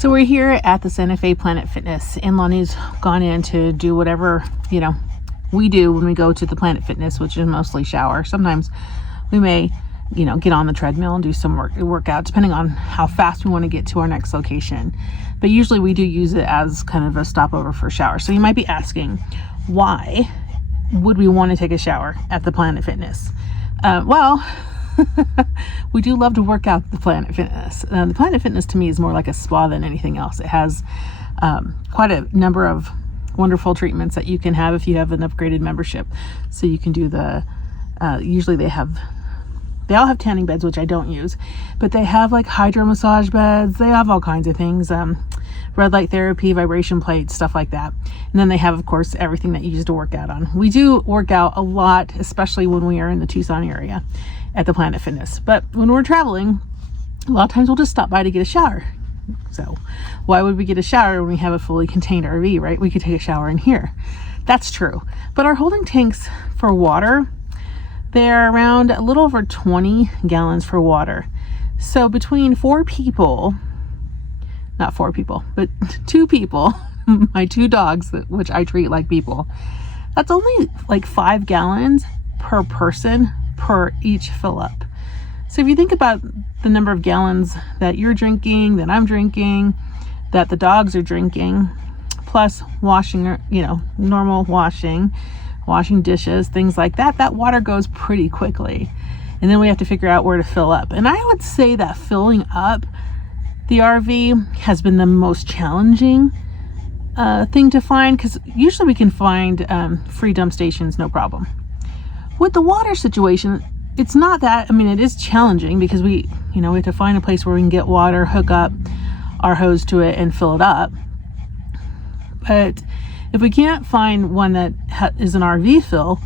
So we're here at the Santa Fe Planet Fitness, and Lonnie's gone in to do whatever, we do when we go to the Planet Fitness, which is mostly shower. Sometimes we may, get on the treadmill and do some workout, depending on how fast we want to get to our next location. But usually we do use it as kind of a stopover for a shower. So you might be asking, why would we want to take a shower at the Planet Fitness? Well, we do love to work out at the Planet Fitness. The Planet Fitness to me is more like a spa than anything else. It has quite a number of wonderful treatments that you can have if you have an upgraded membership. So you can do usually they all have tanning beds, which I don't use, but they have like hydro massage beds. They have all kinds of things, red light therapy, vibration plates, stuff like that. And then they have, of course, everything that you use to work out on. We do work out a lot, especially when we are in the Tucson area at the Planet Fitness. But when we're traveling, a lot of times we'll just stop by to get a shower. So why would we get a shower when we have a fully contained RV, right? We could take a shower in here. That's true. But our holding tanks for water, they're around a little over 20 gallons for water. So between not 4 people, but 2 people, my 2 dogs, which I treat like people, that's only like 5 gallons per person per each fill up. So if you think about the number of gallons that you're drinking, that I'm drinking, that the dogs are drinking, plus washing, normal washing dishes, things like that, that water goes pretty quickly. And then we have to figure out where to fill up. And I would say that filling up the RV has been the most challenging thing to find, because usually we can find free dump stations, no problem. With the water situation, it's not that, it is challenging because we have to find a place where we can get water, hook up our hose to it and fill it up. But if we can't find one that is an RV fill,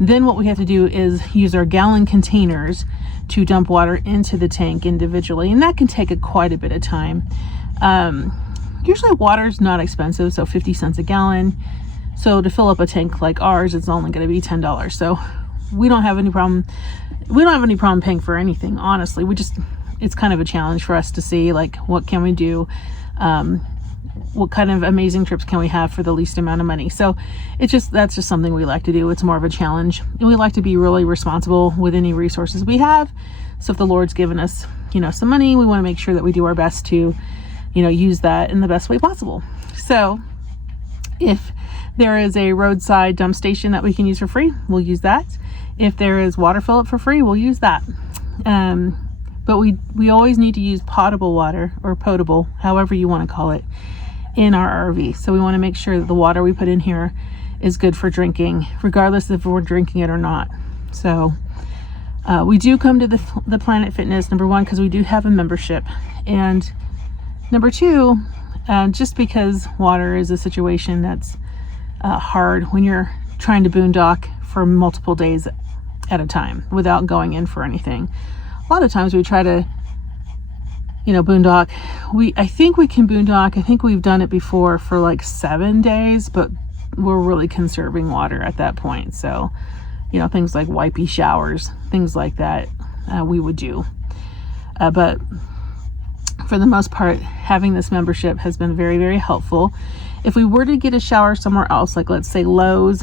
then what we have to do is use our gallon containers to dump water into the tank individually. And that can take quite a bit of time. Usually water is not expensive, so 50 cents a gallon. So to fill up a tank like ours, it's only going to be $10. So we don't have any problem. We don't have any problem paying for anything, honestly. It's kind of a challenge for us to see, like, what can we do? What kind of amazing trips can we have for the least amount of money? So that's just something we like to do. It's more of a challenge, and we like to be really responsible with any resources we have. So if the Lord's given us, some money, we want to make sure that we do our best to, use that in the best way possible. So if there is a roadside dump station that we can use for free, we'll use that. If there is water fill up for free, we'll use that. But we always need to use potable water, or potable, however you want to call it, in our RV. So we want to make sure that the water we put in here is good for drinking, regardless if we're drinking it or not. So we do come to the Planet Fitness, number 1, because we do have a membership, and number 2, just because water is a situation that's hard when you're trying to boondock for multiple days at a time without going in for anything. A lot of times we try to, boondock. I think we can boondock. I think we've done it before for like 7 days, but we're really conserving water at that point. So, things like wipey showers, things like that, we would do. But for the most part, having this membership has been very, very helpful. If we were to get a shower somewhere else, like let's say Lowe's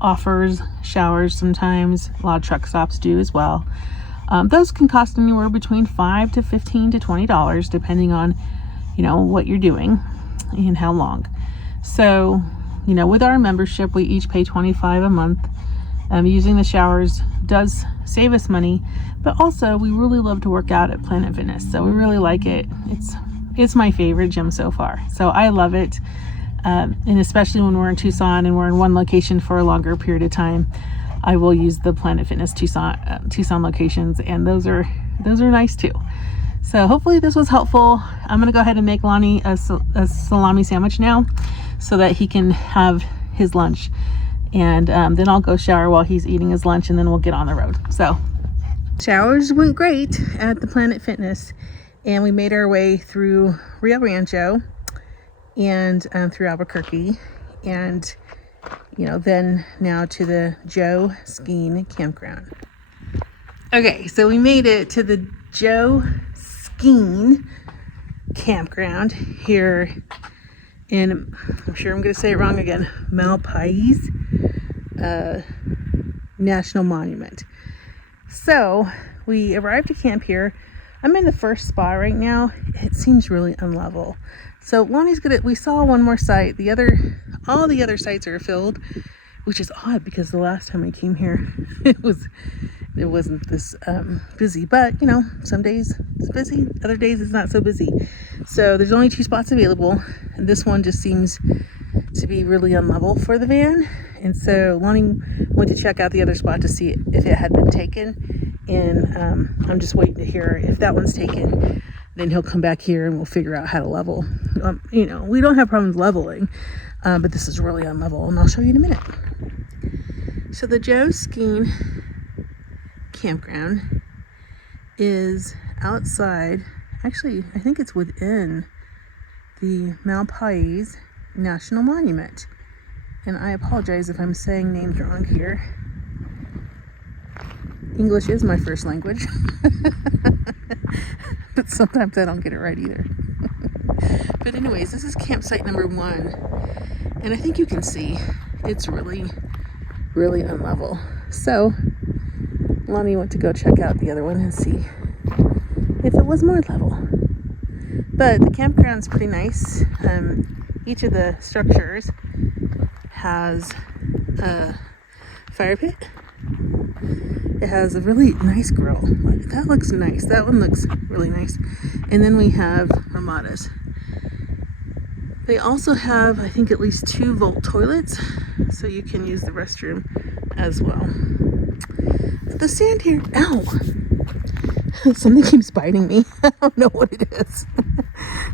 offers showers sometimes. A lot of truck stops do as well. Those can cost anywhere between $5 to $15 to $20, depending on, what you're doing and how long. So, with our membership, we each pay $25 a month. Using the showers does save us money, but also we really love to work out at Planet Fitness. So we really like it. It's my favorite gym so far. So I love it. And especially when we're in Tucson and we're in one location for a longer period of time, I will use the Planet Fitness Tucson locations, and those are nice too. So hopefully this was helpful. I'm going to go ahead and make Lonnie a salami sandwich now so that he can have his lunch. And then I'll go shower while he's eating his lunch, and then we'll get on the road. So showers went great at the Planet Fitness, and we made our way through Rio Rancho and through Albuquerque, and then now to the Joe Skeen campground. Okay, so we made it to the Joe Skeen campground here in, I'm sure I'm going to say it wrong again, Malpais National Monument. So we arrived to camp here. I'm in the first spot right now. It seems really unlevel. So Lonnie's we saw one more site. All the other sites are filled, which is odd because the last time I came here, it wasn't this busy. But you know, some days it's busy, other days it's not so busy. So there's only 2 spots available, and this one just seems to be really unlevel for the van. And so Lonnie went to check out the other spot to see if it had been taken. And I'm just waiting to hear if that one's taken. Then he'll come back here and we'll figure out how to level. You know, we don't have problems leveling, but this is really unlevel, and I'll show you in a minute. So the Joe Skeen campground is outside. Actually, I think it's within the Malpais National Monument. And I apologize if I'm saying names wrong here. English is my first language. But sometimes I don't get it right either. But anyways, this is campsite number 1. And I think you can see it's really, really unlevel. So Lonnie went to go check out the other one and see if it was more level. But the campground's pretty nice. Each of the structures has a fire pit. It has a really nice grill. That looks nice. That one looks really nice. And then we have ramadas. They also have, I think, at least 2-volt toilets, so you can use the restroom as well. The sand here, ow! Something keeps biting me. I don't know what it is.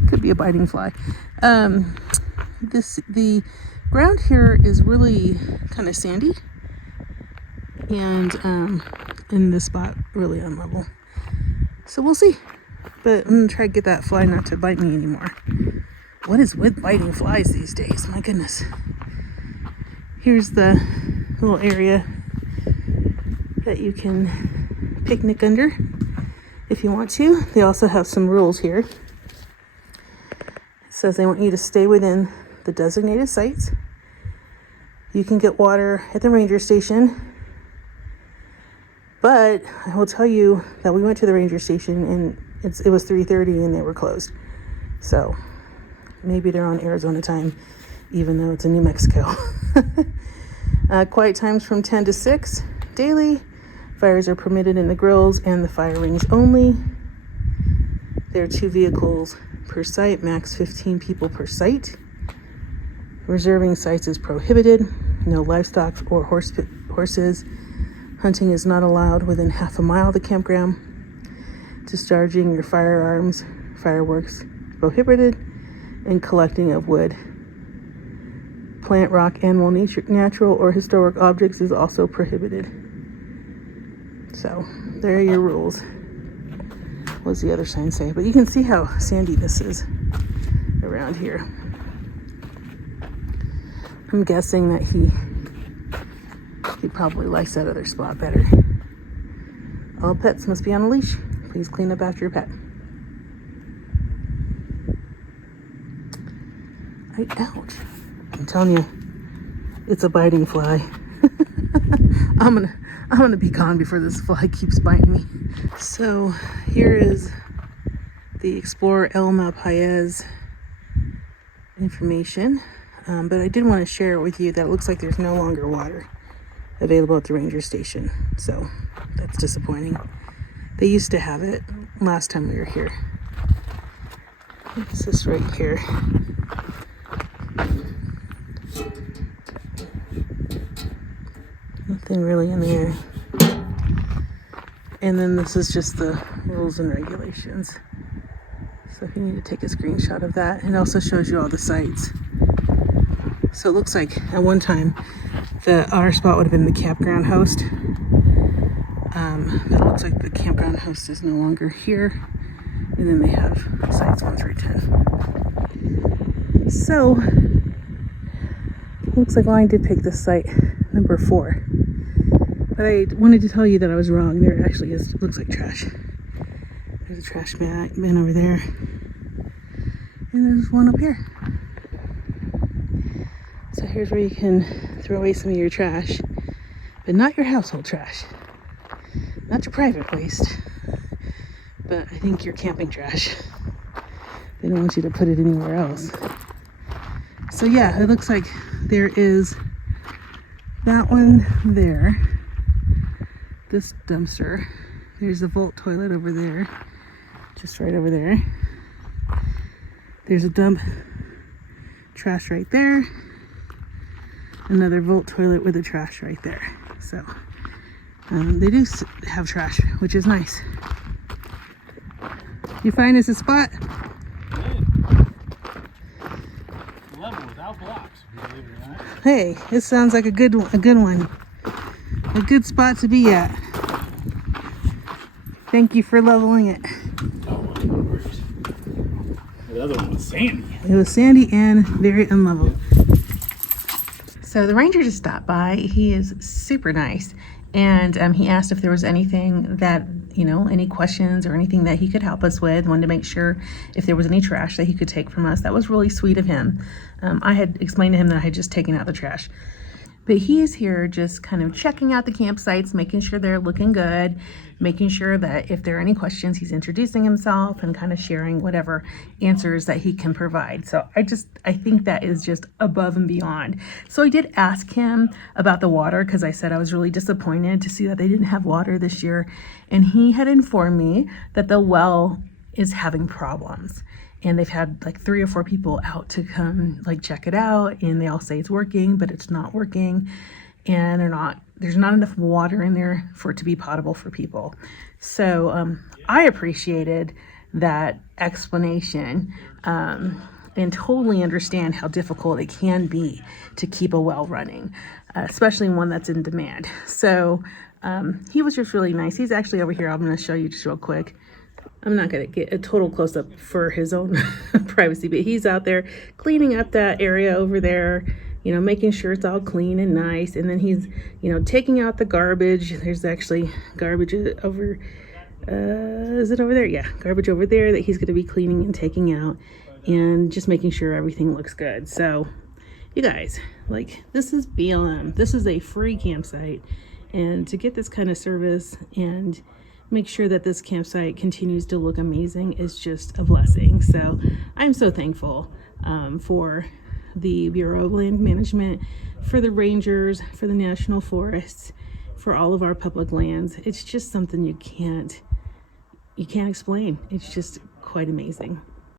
Could be a biting fly. The ground here is really kind of sandy, and in this spot really unlevel. So we'll see. But I'm gonna try to get that fly not to bite me anymore. What is with biting flies these days? My goodness. Here's the little area that you can picnic under if you want to. They also have some rules here. It says they want you to stay within the designated sites. You can get water at the ranger station. But I will tell you that we went to the ranger station and it was 3:30 and they were closed. So maybe they're on Arizona time, even though it's in New Mexico. Quiet times from 10 to 6 daily. Fires are permitted in the grills and the fire rings only. There are 2 vehicles per site, max 15 people per site. Reserving sites is prohibited. No livestock or horses. Hunting is not allowed within half a mile of the campground. Discharging your firearms, fireworks prohibited, and collecting of wood, plant, rock, animal, natural, or historic objects is also prohibited. So there are your rules. What does the other sign say? But you can see how sandy this is around here. I'm guessing that he probably likes that other spot better. All pets must be on a leash. Please clean up after your pet. Ouch. I'm telling you, it's a biting fly. I'm gonna be gone before this fly keeps biting me. So here is the Explorer El Malpais information. But I did want to share it with you that it looks like there's no longer water available at the ranger station. So that's disappointing. They used to have it last time we were here. It's this right here. Nothing really in there. And then this is just the rules and regulations. So if you need to take a screenshot of that, it also shows you all the sites. So it looks like at one time our spot would have been the campground host. But it looks like the campground host is no longer here. And then they have sites 1 through 10. So looks like I did pick this site number 4. But I wanted to tell you that I was wrong. There actually looks like trash. There's a trash bin over there. And there's one up here. So here's where you can throw away some of your trash, but not your household trash, not your private waste, but I think your camping trash. They don't want you to put it anywhere else. So yeah, it looks like there is that one there, this dumpster. There's a Volt toilet over there, just right over there. There's a dump trash right there. Another Volt toilet with a trash right there. So they do have trash, which is nice. You find us a spot? Level without blocks, believe it or not. Hey, this sounds like a good one. A good spot to be at. Thank you for leveling it. Oh, no worries. The other one was sandy. It was sandy and very unlevel. So the ranger just stopped by. He is super nice. And he asked if there was anything that, any questions or anything that he could help us with. Wanted to make sure if there was any trash that he could take from us. That was really sweet of him. I had explained to him that I had just taken out the trash. But he is here just kind of checking out the campsites, making sure they're looking good, making sure that if there are any questions, he's introducing himself and kind of sharing whatever answers that he can provide. So I think that is just above and beyond. So I did ask him about the water because I said I was really disappointed to see that they didn't have water this year. And he had informed me that the well is having problems. And they've had like 3 or 4 people out to come check it out, and they all say it's working, but it's not working, and there's not enough water in there for it to be potable for people. So I appreciated that explanation and totally understand how difficult it can be to keep a well running, especially one that's in demand. So he was just really nice. He's actually over here. I'm going to show you just real quick. I'm not going to get a total close-up for his own privacy, but he's out there cleaning up that area over there, making sure it's all clean and nice. And then he's, taking out the garbage. There's actually garbage over, is it over there? Yeah, garbage over there that he's going to be cleaning and taking out and just making sure everything looks good. So, you guys, this is BLM. This is a free campsite. And to get this kind of service and make sure that this campsite continues to look amazing is just a blessing. So I'm so thankful for the Bureau of Land Management, for the rangers, for the national forests, for all of our public lands. It's just something you can't explain. It's just quite amazing.